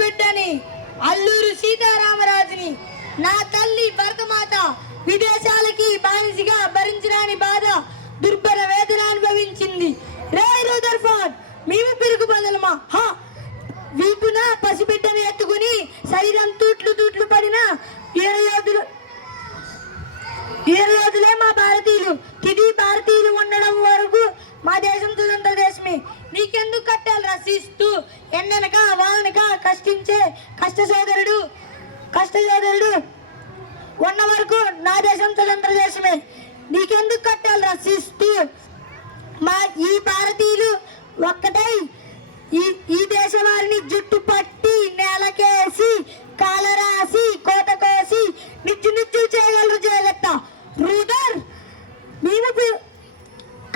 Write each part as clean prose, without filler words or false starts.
బిడ్డని అల్లూరు సీతారామరాజుని. నా తల్లి భరతమాత విదేశాలకి బానిసగా భరించరాని బాధ దుర్భర వేదన అనుభవించింది. రే రూదర్ఫోర్డ్, మేము పిరుగు బదలమా వీపున పసిబిడ్డను ఎత్తుకుని శరీరం తూట్లు పడిన వీరయోధులే మా భారతీయులు. తిది భారతీయులు ఉండడం వరకు మా దేశం స్వతంత్ర దేశమే. నీకెందుకు కట్టాలి రసిస్తూ ఎన్నెనక వానక కష్టించే కష్టసోదరుడు ఉన్న వరకు నా దేశం స్వతంత్ర దేశమే. నీకెందుకు కట్టాలి రసిస్తూ మా ఈ భారతీయులు ఒక్కటై ఈ దేశ వారిని జుట్టు పట్టి నేలకేసి కాలరాసి కోట కోసి నిచ్చు చేయగలరు చేయలేట. రూదర్, మేము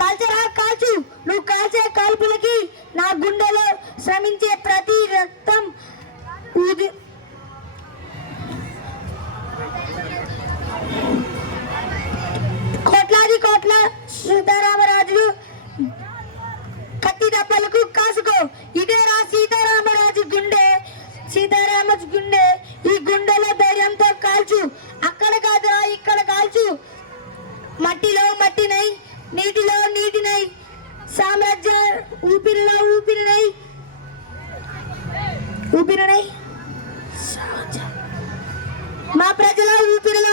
కాల్చు. నువ్వు కాల్చే కాల్పులకి నా గుండెలో శ్రమించే ప్రతి రక్తం కోట్ల సీతారామరాజులు కత్తి దెబ్బలకు కాసుకో. ఇదేరా సీతారామరాజు గుండె. ఈ గుండెలో ధైర్యంతో కాల్చు. అక్కడ కాదురా, ఇక్కడ కాల్చు. మట్టిలో మట్టినై, నీటిలో నీటినై, సామ్రాజ్య ఊపిరిలో ఊపిరినై మా ప్రజల ఊపిరిలో